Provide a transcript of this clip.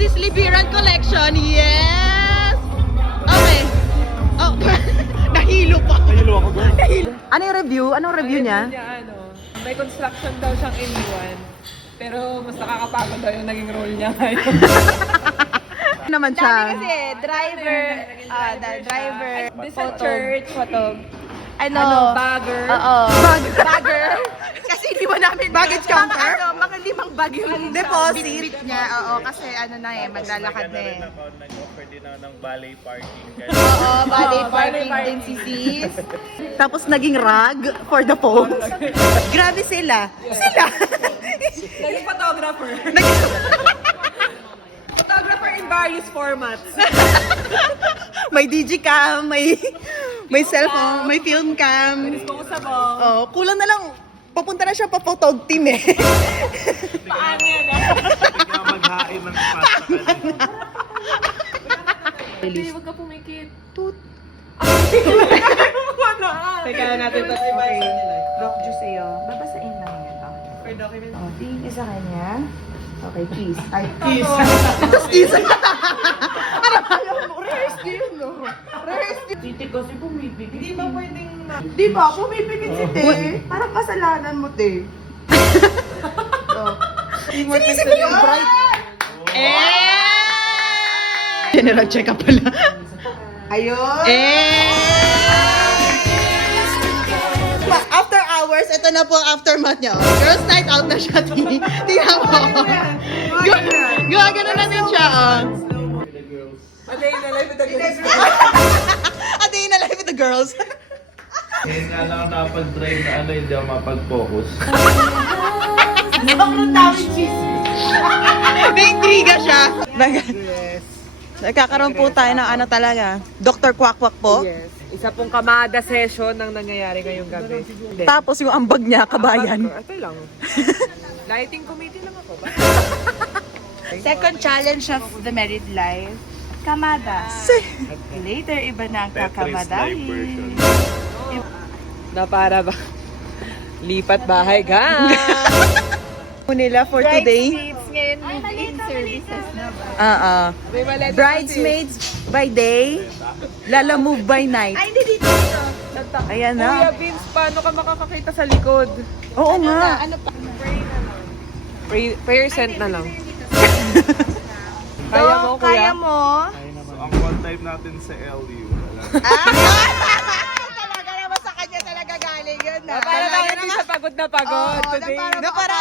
Sis Libiran Collection, yes! Okay. Oh, nahilo pa. Nahilo ako doon. Ano yung review? Anong review niya? May construction daw siyang in-one. Pero mas nakakapagod daw yung naging role niya ngayon. Ano naman siya? Kasi driver, This is church, photo. bagger. Oo. Bagger. Kasi di ba namin baggage counter? Mga limang bag yung Deposit. niya. Oo, kasi maglalakad na eh. Nag-offer din ako ng valet parking. Oo, valet parking din si Sis. Tapos naging rag for the phone. Grabe sila. Naging photographer. Photographer in various formats. May digicam, may cellphone, may film cam. Disposable. Oh, kulang na lang. Papunta na siya pa photog team eh. Paano yan Hindi ka maghain ng pasta ka din. Hindi, huwag ka pumikit. Tut. Wala. Teka natin ito si Mike. Rock juice sa'yo. Babasain lang yun. For document. O, tingin ka sa kanya. Okay, kiss. Ay, Kiss. Tapos isa. rehearse din, no? Rehearse din. Titi kasi pumipigit. Hindi ba pwedeng Di ba? Pumipigit si Te. Parang kasalanan mo, Te. Sinisip ko yung bright. General check-up pala. Ayun. After hours, ito na po ang aftermath niya. Girls night out na siya. Tingnan mo. Gumagano na din siya. A day in the life with the girls. A day in the life with the girls. Kaya nga lang napag-drive na hindi ako mapag-focus. Sobrang dami cheese. May intriga siya. Nagkakaroon po tayo ng ano talaga. Dr. Kwak-Kwak po. Yes. Isa pong kamada session ng nangyayari ngayong gabi. Hindi. Tapos yung ambag niya, kabayan. Ito lang. Lighting committee lang ako. Second challenge of the married life. Kamada. Later, iba na ang kakamadahin. Na para ba? Lipat bahay ka. Nila for today. Bridesmaids ngayon in services na ba? May mali- Bridesmaids by day, Lala Move by night. Ay, hindi dito. Ayan Kuya na. Vince, paano ka makakakita sa likod? Oo nga. Ano pa? Prayer sent na lang. Kaya mo, kuya? Kaya mo? So, ang one time natin sa LU. Talaga naman sa kanya talaga galing yun. Para lang hindi sa pagod na pagod. Oo, Today. na parang Na parang